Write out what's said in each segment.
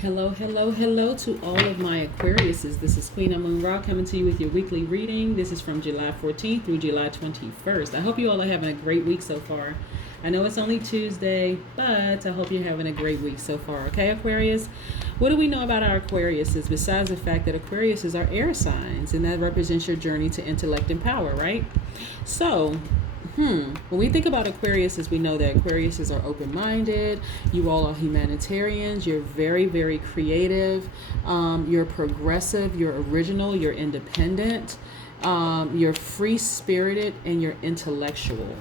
Hello, hello, hello to all of my Aquariuses. This is Queen Amun Ra coming to you with your weekly reading. This is from July 14th through July 21st. I hope you all are having a great week so far. I know it's only Tuesday, but I hope you're having a great week so far. Okay, Aquarius? What do we know about our Aquariuses besides the fact that Aquariuses are air signs and that represents your journey to intellect and power, right? So, when we think about Aquariuses, we know that Aquariuses are open-minded. You all are humanitarians. You're very, very creative. You're progressive. You're original. You're independent. You're free-spirited, and you're intellectual.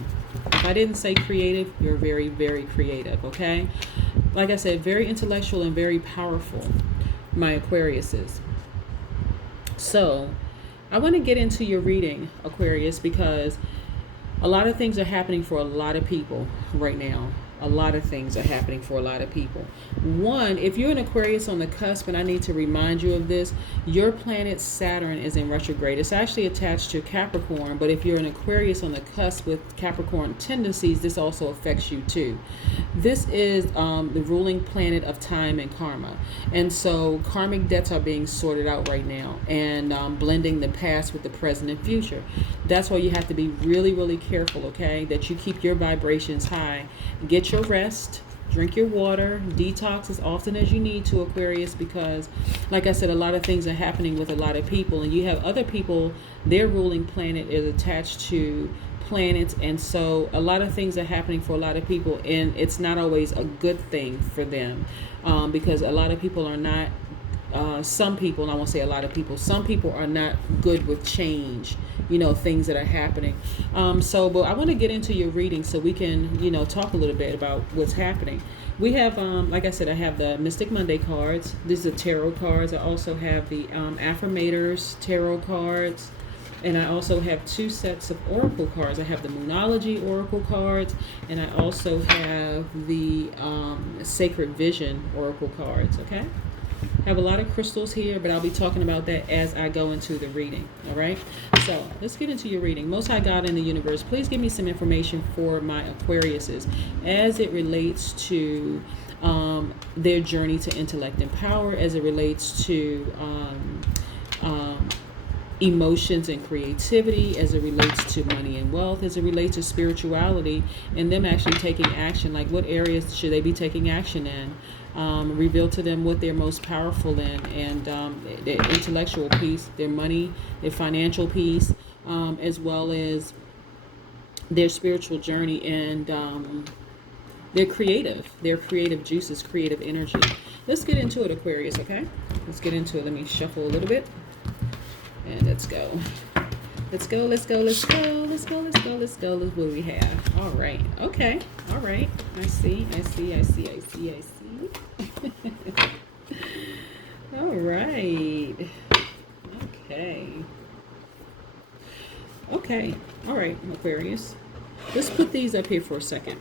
If I didn't say creative, you're very, very creative, okay? Like I said, very intellectual and very powerful, my Aquariuses. So, I want to get into your reading, Aquarius, because a lot of things are happening for a lot of people right now. A lot of things are happening for a lot of people. One, if you're an Aquarius on the cusp, and I need to remind you of this, your planet Saturn is in retrograde. It's actually attached to Capricorn, but if you're an Aquarius on the cusp with Capricorn tendencies, this also affects you too. This is the ruling planet of time and karma. And so karmic debts are being sorted out right now and blending the past with the present and future. That's why you have to be really, really careful, okay, that you keep your vibrations high. Get your rest, drink your water, detox as often as you need to, Aquarius, because like I said, a lot of things are happening with a lot of people, and you have other people, their ruling planet is attached to planets, and so a lot of things are happening for a lot of people, and it's not always a good thing for them, because a lot of people are not some people, I won't say a lot of people, some people are not good with change, things that are happening. But I want to get into your reading so we can, talk a little bit about what's happening. We have, like I said, I have the Mystic Monday cards. These are tarot cards. I also have the Affirmators tarot cards. And I also have two sets of oracle cards. I have the Moonology oracle cards, and I also have the Sacred Vision oracle cards, okay? I have a lot of crystals here, but I'll be talking about that as I go into the reading. All right. So let's get into your reading. Most High God in the universe, please give me some information for my Aquariuses as it relates to their journey to intellect and power, as it relates to emotions and creativity, as it relates to money and wealth, as it relates to spirituality, and them actually taking action. Like, what areas should they be taking action in? Reveal to them what they're most powerful in, and their intellectual piece, their money, their financial piece, as well as their spiritual journey, and their creative juices, creative energy. Let's get into it, Aquarius, okay? Let's get into it. Let me shuffle a little bit. And let's go. Let's go, let's go, let's go, let's go, let's go, let's go. Let's what we have. All right. Okay. All right. I see. All right. Okay. All right, Aquarius. Let's put these up here for a second.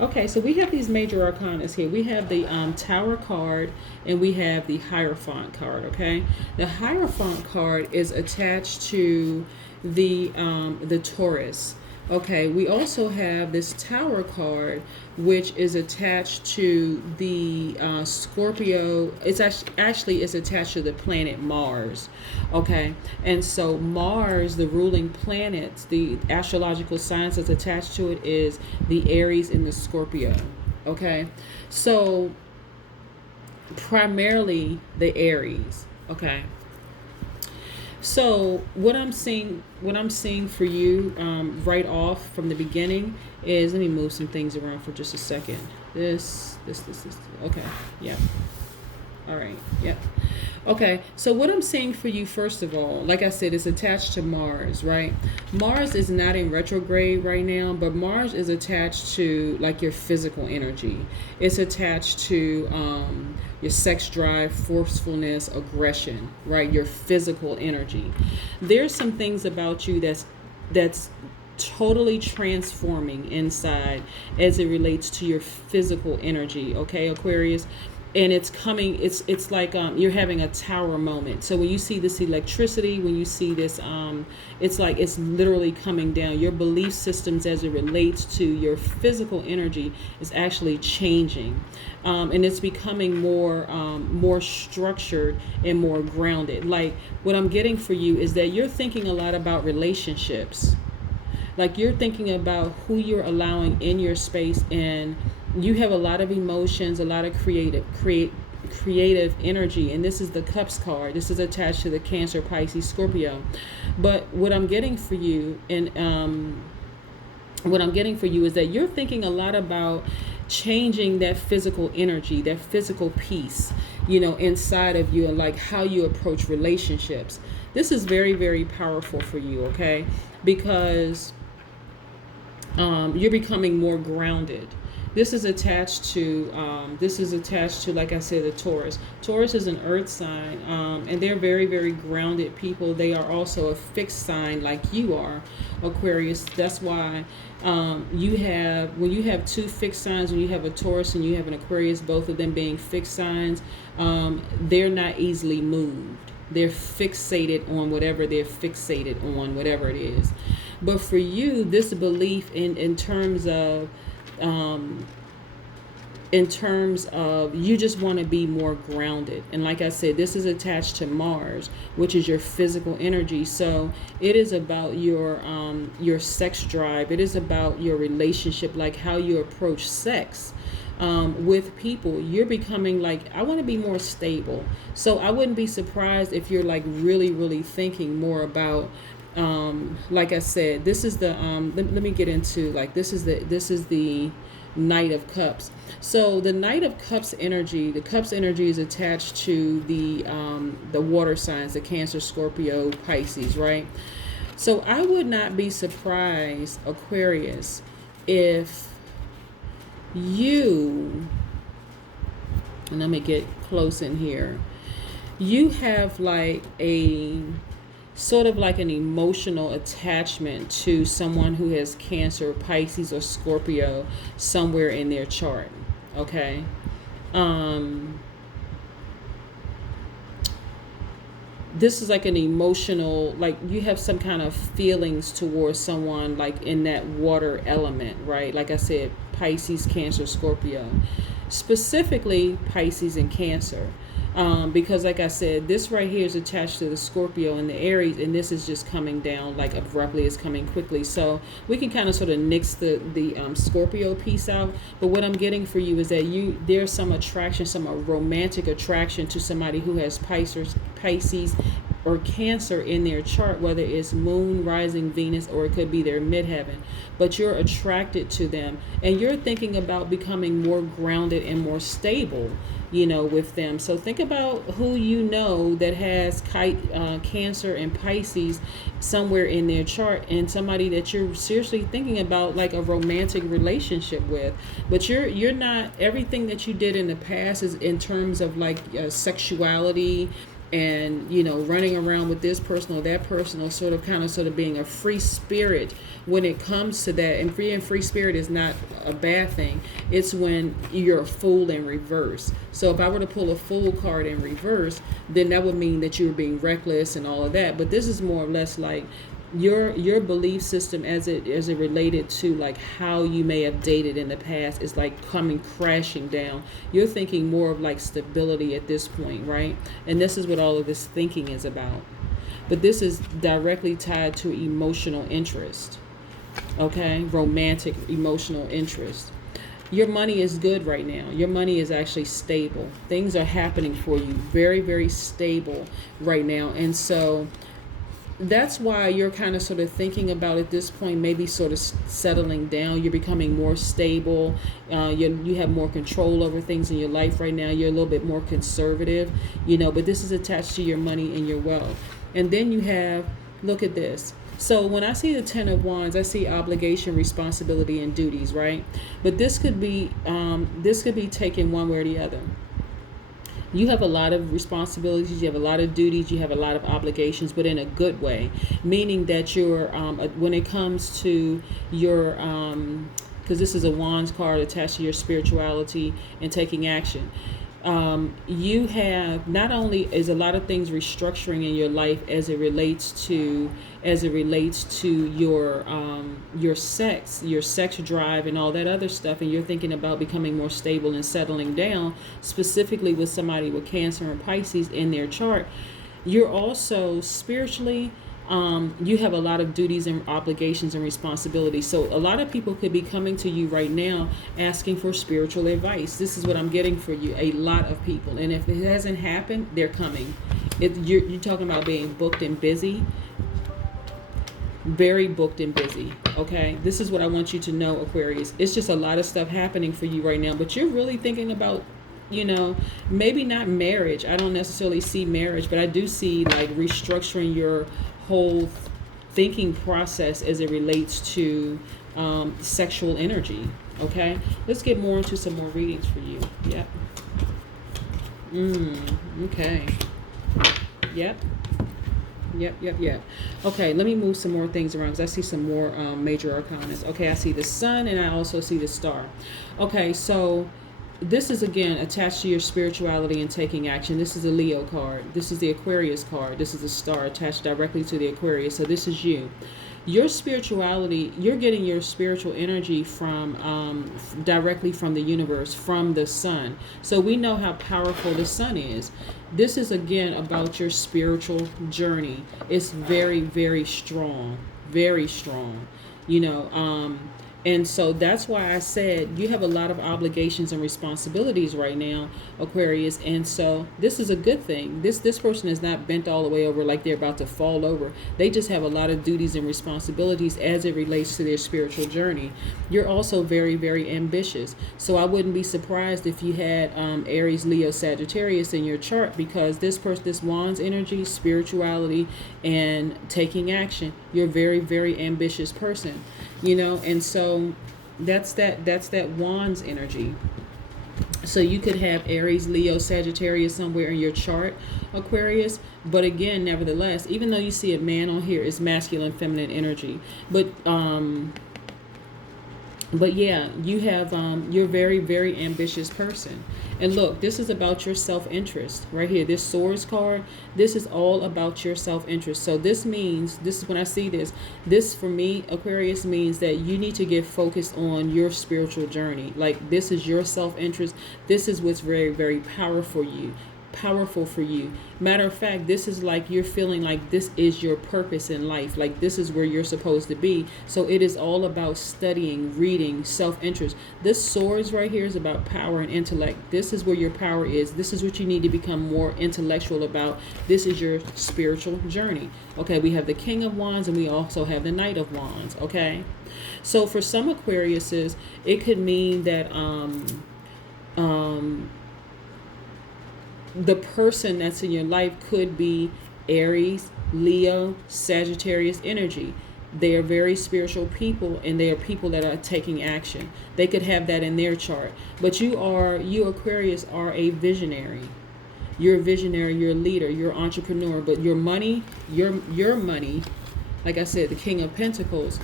Okay, so we have these major arcanas here. We have the Tower card, and we have the Hierophant card, okay? The Hierophant card is attached to the Taurus. Okay, we also have this Tower card, which is attached to the Scorpio. It's actually is attached to the planet Mars. Okay, and so Mars, the ruling planet, the astrological signs that's attached to it is the Aries and the Scorpio. Okay, so primarily the Aries. Okay. So what I'm seeing for you right off from the beginning is, let me move some things around for just a second. This. Okay. Yeah. All right. Yeah. Okay. So what I'm seeing for you, first of all, like I said, is attached to Mars, right? Mars is not in retrograde right now, but Mars is attached to like your physical energy. It's attached to your sex drive, forcefulness, aggression, right? Your physical energy. There's some things about you that's totally transforming inside as it relates to your physical energy, okay, Aquarius? and it's coming, it's like you're having a tower moment. So when you see this electricity, when you see this, it's like it's literally coming down. Your belief systems as it relates to your physical energy is actually changing, and it's becoming more structured and more grounded. Like what I'm getting for you is that you're thinking a lot about relationships. Like you're thinking about who you're allowing in your space, and you have a lot of emotions, a lot of creative energy, and this is the Cups card. This is attached to the Cancer, Pisces, Scorpio. But what I'm getting for you, and what I'm getting for you is that you're thinking a lot about changing that physical energy, that physical peace, inside of you, and like how you approach relationships. This is very, very powerful for you, okay? Because you're becoming more grounded. This is attached to like I said, the Taurus. Taurus is an earth sign, and they're very, very grounded people. They are also a fixed sign like you are, Aquarius. That's why when you have two fixed signs, when you have a Taurus and you have an Aquarius, both of them being fixed signs, they're not easily moved. They're fixated on whatever it is. But for you, this belief in terms of you just want to be more grounded. And like I said, this is attached to Mars, which is your physical energy. So it is about your sex drive. It is about your relationship, like how you approach sex with people. You're becoming like, I want to be more stable. So I wouldn't be surprised if you're like really, really thinking more about like I said, this is the let me get into, like, this is the Knight of Cups. So the Knight of Cups energy, the Cups energy is attached to the water signs, the Cancer, Scorpio, Pisces, right? So I would not be surprised, Aquarius, if you, and let me get close in here, you have like a sort of like an emotional attachment to someone who has Cancer, Pisces, or Scorpio somewhere in their chart. Okay. This is like an emotional, like you have some kind of feelings towards someone like in that water element, right? Like I said, Pisces, Cancer, Scorpio, specifically Pisces and Cancer. Because like I said, this right here is attached to the Scorpio and the Aries, and this is just coming down like abruptly. It's coming quickly. So we can kind of sort of nix the Scorpio piece out. But what I'm getting for you is that there's some attraction, some romantic attraction to somebody who has Pisces or Cancer in their chart, whether it's moon, rising, Venus, or it could be their midheaven. But you're attracted to them, and you're thinking about becoming more grounded and more stable, with them. So think about who that has Cancer and Pisces somewhere in their chart, and somebody that you're seriously thinking about like a romantic relationship with. But you're not, everything that you did in the past is in terms of like sexuality and running around with this person or that person, or sort of being a free spirit when it comes to that. And free spirit is not a bad thing. It's when you're a fool in reverse. So if I were to pull a fool card in reverse, then that would mean that you're being reckless and all of that. But this is more or less like your belief system as it related to like how you may have dated in the past is like coming crashing down. You're thinking more of like stability at this point, right? And this is what all of this thinking is about. But this is directly tied to emotional interest, okay? Romantic emotional interest. Your money is good right now. Your money is actually stable. Things are happening for you, very, very stable right now. And so that's why you're kind of sort of thinking about at this point, maybe sort of settling down. You're becoming more stable. You have more control over things in your life right now. You're a little bit more conservative, but this is attached to your money and your wealth. And then you have, look at this. So when I see the 10 of Wands, I see obligation, responsibility, and duties, right? But this could be taken one way or the other. You have a lot of responsibilities, you have a lot of duties, you have a lot of obligations, but in a good way, meaning that you're, when it comes to your, because this is a Wands card attached to your spirituality and taking action, You have, not only is a lot of things restructuring in your life as it relates to your sex drive and all that other stuff, and you're thinking about becoming more stable and settling down, specifically with somebody with Cancer and Pisces in their chart. You're also spiritually, you have a lot of duties and obligations and responsibilities. So a lot of people could be coming to you right now asking for spiritual advice. This is what I'm getting for you. A lot of people. And if it hasn't happened, they're coming. You're talking about being booked and busy. Very booked and busy. Okay. This is what I want you to know, Aquarius. It's just a lot of stuff happening for you right now. But you're really thinking about, maybe not marriage. I don't necessarily see marriage, but I do see like restructuring your whole thinking process as it relates to sexual energy. Okay, let's get more into some more readings for you. Yep. Okay. Yep. Yep. Okay, let me move some more things around because I see some more major arcanas. Okay, I see the sun and I also see the star. Okay, so this is again attached to your spirituality and taking action. This is a Leo card. This is the Aquarius card. This is a star attached directly to the Aquarius. So this is you. Your spirituality, you're getting your spiritual energy from directly from the universe, from the sun. So we know how powerful the sun is. This is again about your spiritual journey. It's very, very strong. Very strong. And so that's why I said you have a lot of obligations and responsibilities right now, Aquarius. And so this is a good thing. This person is not bent all the way over like they're about to fall over. They just have a lot of duties and responsibilities as it relates to their spiritual journey. You're also very, very ambitious. So I wouldn't be surprised if you had Aries, Leo, Sagittarius in your chart, because this Wands energy, spirituality, and taking action. You're a very, very ambitious person. And so that's that Wands energy. So you could have Aries, Leo, Sagittarius somewhere in your chart, Aquarius. But again, nevertheless, even though you see a man on here, it's masculine, feminine energy. But yeah, you have you're a very, very ambitious person. And look, this is about your self-interest right here. This Swords card, this is all about your self-interest. So this is when I see this for me, Aquarius, means that you need to get focused on your spiritual journey. Like, this is your self-interest. This is what's very, very powerful for you. Matter of fact, this is like you're feeling like this is your purpose in life. Like, this is where you're supposed to be. So it is all about studying, reading, self-interest. This Swords right here is about power and intellect. This is where your power is. This is what you need to become more intellectual about. This is your spiritual journey. Okay, we have the King of Wands and we also have the Knight of Wands. Okay, so for some Aquariuses, it could mean that the person that's in your life could be Aries, Leo, Sagittarius energy. They are very spiritual people, and they are people that are taking action. They could have that in their chart. But you Aquarius are a visionary. You're a visionary, you're a leader, you're an entrepreneur. But your money, like I said, the King of Pentacles,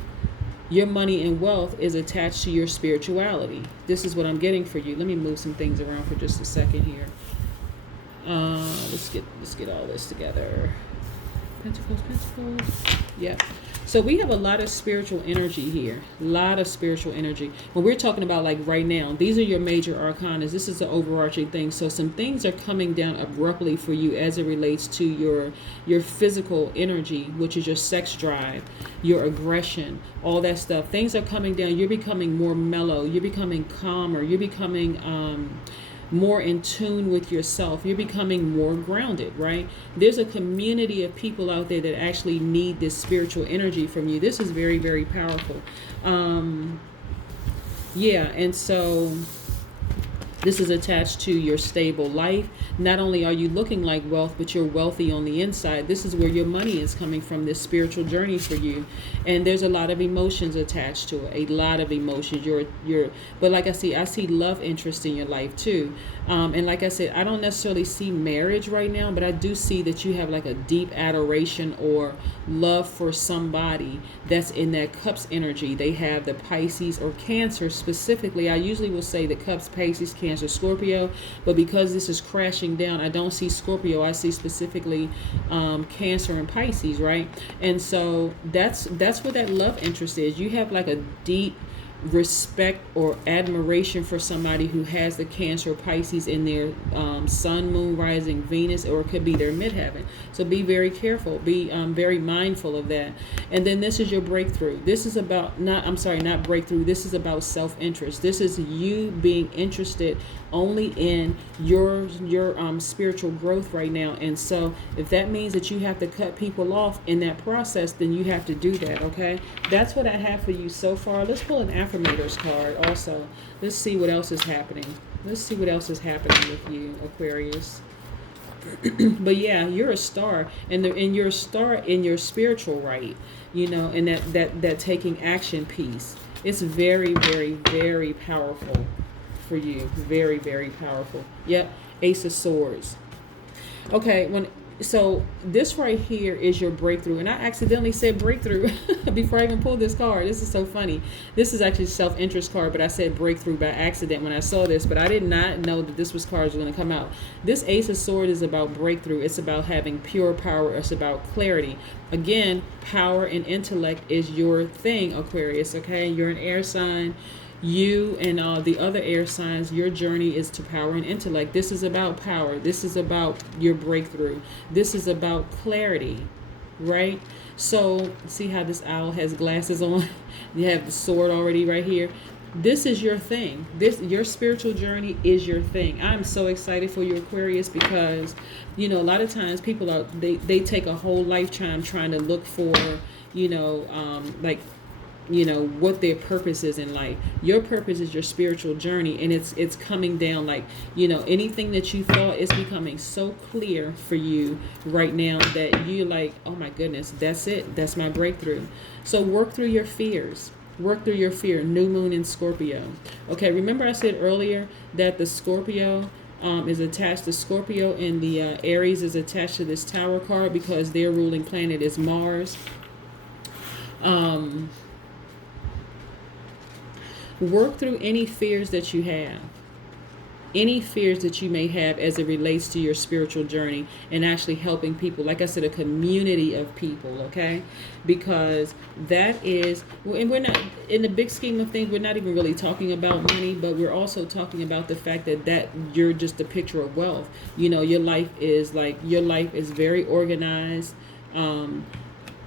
your money and wealth is attached to your spirituality. This is what I'm getting for you. Let me move some things around for just a second here. Let's get all this together. Pentacles. Yep. So we have a lot of spiritual energy here. A lot of spiritual energy. When we're talking about like right now, these are your major arcanas. This is the overarching thing. So some things are coming down abruptly for you as it relates to your physical energy, which is your sex drive, your aggression, all that stuff. Things are coming down. You're becoming more mellow. You're becoming calmer. You're becoming more in tune with yourself. You're becoming more grounded, right? There's a community of people out there that actually need this spiritual energy from you. This is very, very powerful. Yeah, and so this is attached to your stable life. Not only are you looking like wealth, but you're wealthy on the inside. This is where your money is coming from, this spiritual journey for you. And there's a lot of emotions attached to it. A lot of emotions. But like I see love interest in your life too. And like I said, I don't necessarily see marriage right now, but I do see that you have like a deep adoration or love for somebody that's in that Cups energy. They have the Pisces or Cancer specifically. I usually will say the Cups, Pisces, Cancer, Cancer, Scorpio. But because this is crashing down, I don't see Scorpio. I see specifically Cancer and Pisces, right? And so that's where that love interest is. You have like a deep respect or admiration for somebody who has the Cancer or Pisces in their sun, moon, rising, Venus, or it could be their midheaven. So be very careful, be very mindful of that. And then this is your breakthrough. This is about not breakthrough. This is about self-interest. This is you being interested only in your spiritual growth right now. And so if that means that you have to cut people off in that process, then you have to do that. Okay, that's what I have for you so far. Let's pull an affirmators card also. Let's see what else is happening. Let's see what else is happening with you, Aquarius. But yeah, you're a star, and you're a star in your spiritual right, you know, and that taking action piece. It's very, very, very powerful for you. Very, very powerful. Yep, Ace of Swords. Okay, so this right here is your breakthrough. And I accidentally said breakthrough before I even pulled this card. This is so funny. This is actually a self-interest card, but I said breakthrough by accident when I saw this. But I did not know that this was cards going to come out. This Ace of Swords is about breakthrough. It's about having pure power. It's about clarity. Again, power and intellect is your thing, Aquarius, okay? You're an air sign. You and the other air signs, your journey is to power and intellect. This is about power. This is about your breakthrough. This is about clarity, right? So see how this owl has glasses on? You have the sword already right here. This is your thing. Your spiritual journey is your thing. I'm so excited for you, Aquarius, because, you know, a lot of times people they take a whole lifetime trying to look for, you know, what their purpose is in life. Your purpose is your spiritual journey, and it's coming down like, you know, anything that you thought is becoming so clear for you right now that you're like, oh my goodness, that's it. That's my breakthrough. So work through your fears. Work through your fear. New moon in Scorpio. Okay, remember I said earlier that the Scorpio is attached to Scorpio, and the Aries is attached to this Tower card because their ruling planet is Mars. Work through any fears that you have. Any fears that you may have as it relates to your spiritual journey and actually helping people. Like I said, a community of people, okay? Because that is, and we're not, in the big scheme of things, we're not even really talking about money, but we're also talking about the fact that you're just a picture of wealth. You know, your life is very organized. And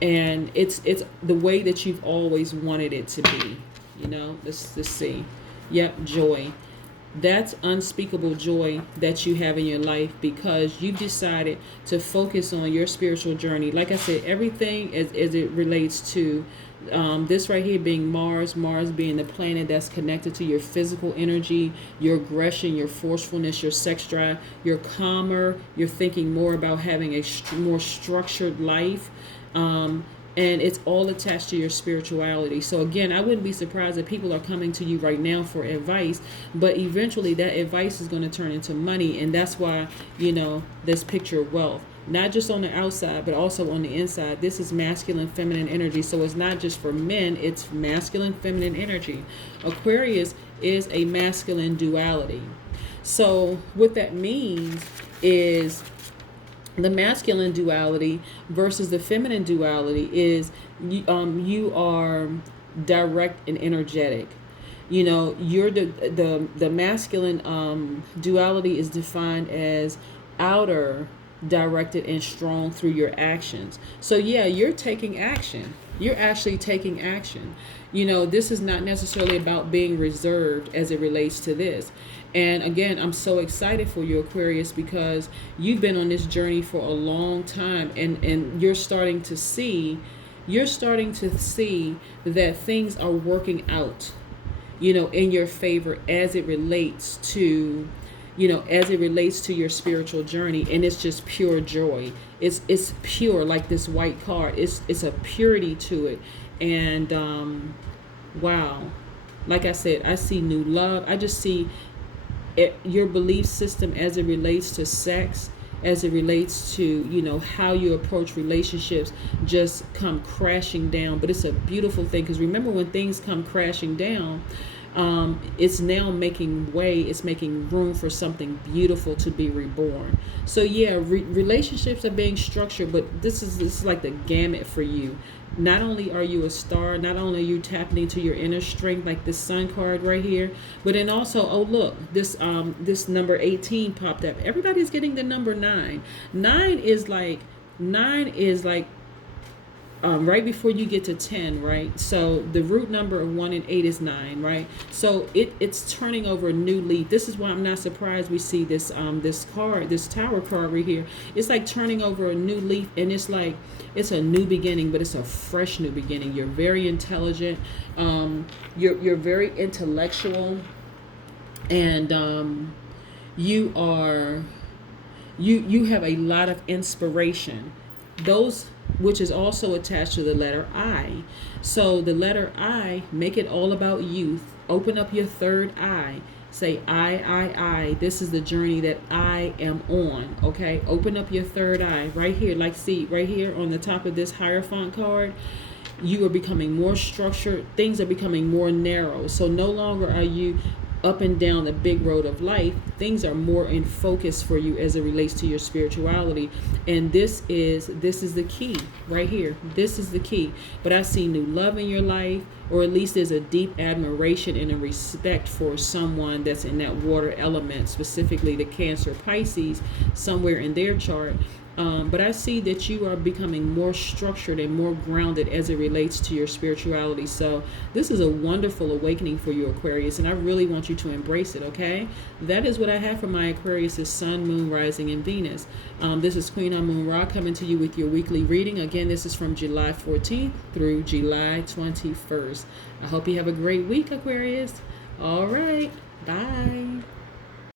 it's the way that you've always wanted it to be. You know, let's see. Yep, joy. That's unspeakable joy that you have in your life because you decided to focus on your spiritual journey. Like I said, everything as it relates to this right here being Mars being the planet that's connected to your physical energy, your aggression, your forcefulness, your sex drive, you're calmer, you're thinking more about having a more structured life. And it's all attached to your spirituality. So again, I wouldn't be surprised if people are coming to you right now for advice, but eventually that advice is going to turn into money. And that's why, you know, this picture of wealth, not just on the outside, but also on the inside. This is masculine, feminine energy. So it's not just for men, it's masculine, feminine energy. Aquarius is a masculine duality. So what that means is the masculine duality versus the feminine duality is you are direct and energetic. You know, you're the masculine duality is defined as outer, directed, and strong through your actions. So yeah, you're taking action. You're actually taking action. You know, this is not necessarily about being reserved as it relates to this. And again, I'm so excited for you, Aquarius, because you've been on this journey for a long time, and you're starting to see that things are working out, you know, in your favor as it relates to, you know, as it relates to your spiritual journey. And it's just pure joy. It's pure, like this white card. It's a purity to it. And wow, like I said, I see new love. I just see your belief system as it relates to sex, as it relates to, you know, how you approach relationships just come crashing down. But it's a beautiful thing, because remember, when things come crashing down, It's now making way, it's making room for something beautiful to be reborn. So yeah, relationships are being structured, but this is like the gamut for you. Not only are you a star, not only are you tapping into your inner strength, like this sun card right here, but then also, oh look, this number 18 popped up. Everybody's getting the number 9. 9 is like right before you get to 10, right? So the root number of 1 and 8 is 9, right? So it's turning over a new leaf. This is why I'm not surprised we see this card, this tower card right here. It's like turning over a new leaf, and it's like it's a new beginning, but it's a fresh new beginning. You're very intelligent. You're very intellectual, and you have a lot of inspiration. Those which is also attached to the letter I. So the letter I, make it all about youth. Open up your third eye. Say I. This is the journey that I am on. Okay, open up your third eye right here. Like, see right here on the top of this Hierophant card. You are becoming more structured. Things are becoming more narrow. So no longer are you up and down the big road of life. Things are more in focus for you as it relates to your spirituality, and this is the key right here. This is the key. But I see new love in your life, or at least there's a deep admiration and a respect for someone that's in that water element, specifically the Cancer, Pisces, somewhere in their chart. But I see that you are becoming more structured and more grounded as it relates to your spirituality. So this is a wonderful awakening for you, Aquarius, and I really want you to embrace it, okay? That is what I have for my Aquarius' Sun, Moon, Rising, and Venus. This is Queen Amun Ra coming to you with your weekly reading. Again, this is from July 14th through July 21st. I hope you have a great week, Aquarius. All right. Bye.